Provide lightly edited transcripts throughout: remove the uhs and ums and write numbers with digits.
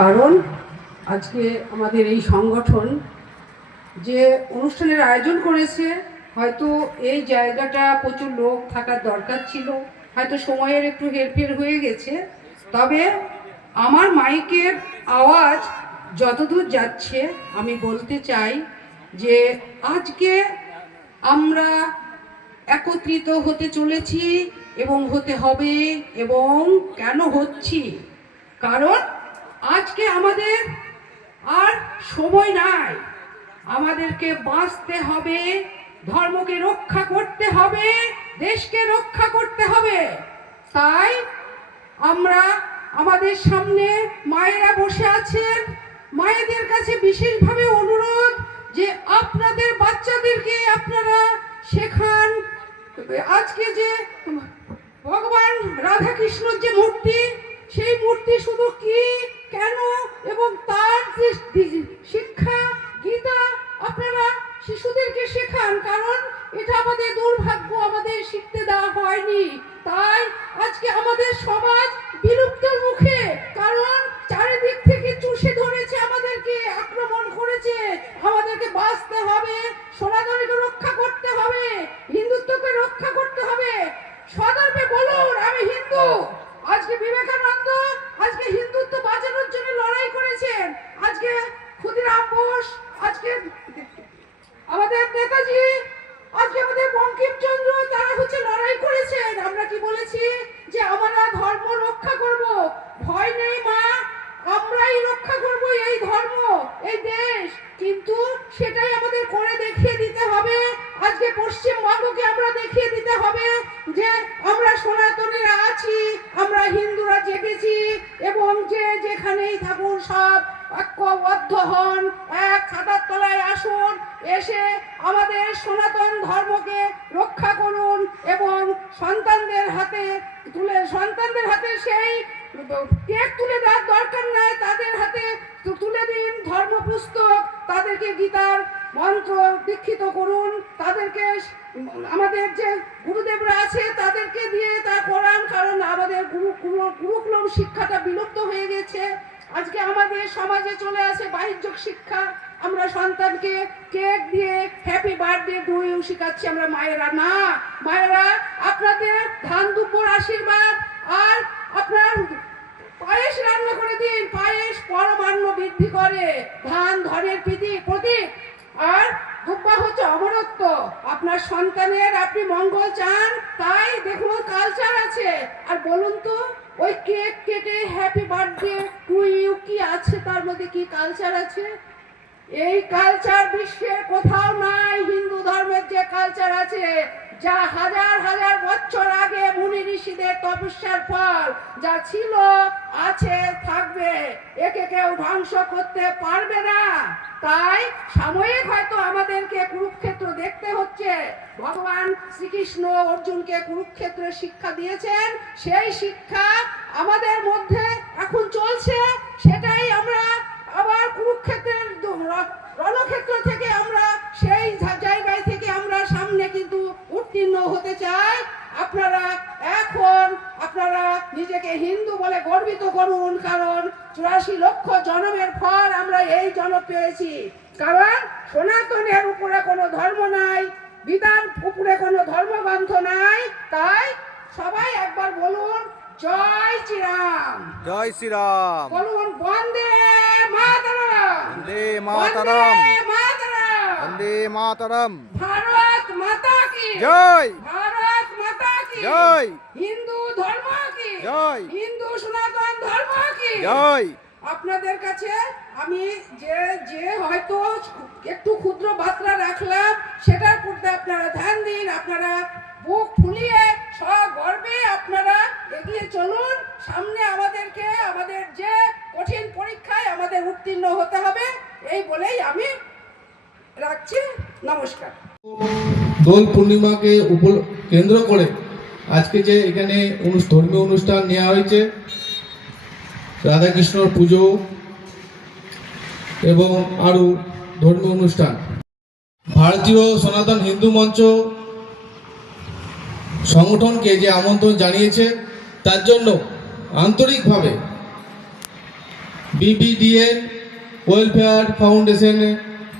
কারণ আজকে আমাদের এই সংগঠন যে অনুষ্ঠানের আয়োজন করেছে, হয়তো এই জায়গাটা প্রচুর লোক থাকার দরকার ছিল, হয়তো সময়ের একটু হেরফের হয়ে গেছে। তবে আমার মাইকের আওয়াজ যতদূর যাচ্ছে আমি বলতে চাই যে আজকে আমরা একত্রিত হতে চলেছি এবং হতে হবে। এবং কেন হচ্ছি? কারণ আজকে আমাদের আর সময় নাই, আমাদেরকে বাঁচতে হবে, ধর্মকে রক্ষা করতে হবে, দেশকে রক্ষা করতে হবে। তাই আমরা আমাদের সামনে মায়েরা বসে আছেন, মায়েদের কাছে বিশেষভাবে অনুরোধ যে আপনাদের বাচ্চাদেরকে আপনারা শেখান। আজকে যে ভগবান রাধাকৃষ্ণর যে মূর্তি, সেই মূর্তি শুধু কি, কেন এবং তার যে শিক্ষা গীতা আপনারা শিশুদেরকে শেখান। কারণ এটা আমাদের দুর্ভাগ্য, আমাদের শিখতে দেওয়া হয়নি। তাই আজকে আমাদের সমাজ বিলুপ্তির মুখে, কারণ চারিদিক থেকে চুষে ধরেছে, আমাদেরকে আক্রমণ করেছে। আমাদেরকে বাঁচতে হবে, সনাতনীকে রক্ষা করতে হবে, হিন্দুত্বকে রক্ষা করতে হবে। সদর্পে বলুন আমি হিন্দু। আজকে বিবেকানন্দ আজকে হিন্দুত্ব বাঁচানোর জন্য লড়াই করেছেন। আজকে ক্ষুদিরাম বোস, আজকে আমাদের নেতাজি, আজকে আমাদের বঙ্কিমচন্দ্র, তারা লড়াই করেছেন। আমরা কি বলেছি যে আমরা ধর্ম রক্ষা করব, ভয় নেই মা, আমরাই রক্ষা করব এই ধর্ম, এই দেশ। কিন্তু সেটাই আমাদের করে দেখিয়ে দিতে হবে। আজকে পশ্চিমবঙ্গকে আমরা দেখিয়ে দিতে হবে যে আমরা সনাতনীরা আছি, আমরা হিন্দুরা জেগেছি। এবং যে যেখানেই থাকুন সব ঐক্যবদ্ধ হন, এক ছাতার তলায় আসুন, এসে আমাদের সনাতন ধর্মকে রক্ষা করুন। এবং সন্তানদের হাতে সেই কেক তুলে দেওয়ার দরকার নাই, তাদের হাতে তুলে দিন ধর্ম পুস্তক, তাদেরকে গীতার মন্ত্র দীক্ষিত করুন, তাদেরকে আমাদের যে গুরুদেবরা আছে তাদেরকে দিয়ে তা করান। কারণ আমাদের গুরুকুলম শিক্ষাটা বিলুপ্ত হয়ে গেছে। আজকে আমাদের সমাজে চলে আসে বাহ্যিক শিক্ষা। আমরা সন্তানকে কেক দিয়ে হ্যাপি বার্থডে টু ইউ শিখাচ্ছি আমরা মায়েরা। না মায়েরা, আপনাদের ধান দুব্বর আশীর্বাদ আর আপনার পায়েস রান্না করে দিন। পায়েস পরমান্ন বৃদ্ধি করে, ধান ধনের প্রতীক, আর দুব্বা হচ্ছে অমরত্ব। আপনার সন্তানের আপনি মঙ্গল চান, তাই দেখুন কালচার আছে। আর বলুন তো, ওই কেক কেটে হ্যাপি বার্থডে টু ইউ কি আছে? তার মধ্যে কি কালচার আছে? এই কালচার বিশ্বের কোথাও নাই। হিন্দু ধর্মের যে কালচার আছে, যা হাজার হাজার বছর আগে মুনি ঋষিদের তপস্যার ফল, যা ছিল, আছে, থাকবে, একে কেউ ধ্বংস করতে পারবে না। তাই সাময়িক হয়তো আমাদেরকে কুরুক্ষেত্র দেখতে হচ্ছে। ভগবান শ্রীকৃষ্ণ অর্জুনকে কুরুক্ষেত্রের শিক্ষা দিয়েছেন, সেই শিক্ষা আমাদের মধ্যে এখন চলছে। সেটাই আমরা আবার কুরুক্ষেত্রের রণক্ষেত্র থেকে আমরা সেই জায়গায় থেকে আমরা সামনে কিন্তু উত্তীর্ণ হতে চাই। আপনারা নিজেকে হিন্দু বলে গর্বিত করুন। কারণ 84 লক্ষ জন্মের ফল আমরা এই জন্ম পেয়েছি। কারণ সনাতনের উপরে কোনো ধর্ম নাই, বিধান উপরে কোনো ধর্মগ্রন্থ নাই। তাই সবাই একবার বলুন জয় শ্রীরাম। জয় শ্রীরাম। বলুন বন্দে মাতরম। বন্দে মাতরম। বন্দে বন্দে মাতরম। ভারত মাতা কি জয়। ভারত মাতা কি জয়। হিন্দু ধর্ম কি জয়। হিন্দু সনাতন ধর্ম কি জয়। আপনাদের কাছে আমি যে হয়তো একটু ক্ষুদ্র বার্তা রাখলাম, সেটার প্রতি আপনারা ধ্যান দিন। আপনারা বুক ফুলিয়ে সগর্বে আপনারা এগিয়ে চলুন সামনে। আমাদের যে কঠিন পরীক্ষায় আমাদের উত্তীর্ণ হতে হবে, এই বলেই আমি রাখছি। নমস্কার। দোল পূর্ণিমাকে কেন্দ্র করে আজকে যে এখানে ধর্মীয় অনুষ্ঠান নেওয়া হয়েছে, রাধাকৃষ্ণর পুজো এবং আরও ধর্মীয় অনুষ্ঠান, ভারতীয় সনাতন হিন্দু মঞ্চ সংগঠনকে যে আমন্ত্রণ জানিয়েছে, তার জন্য আন্তরিকভাবে BBDN ওয়েলফেয়ার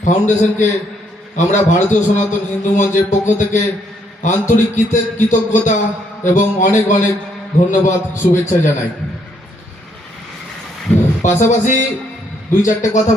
ফাউন্ডেশনকে আমরা ভারতীয় সনাতন হিন্দু মঞ্চের পক্ষ থেকে আন্তরিক কৃতজ্ঞতা এবং অনেক অনেক ধন্যবাদ, শুভেচ্ছা জানাই। পাশাপাশি দুই চারটে কথা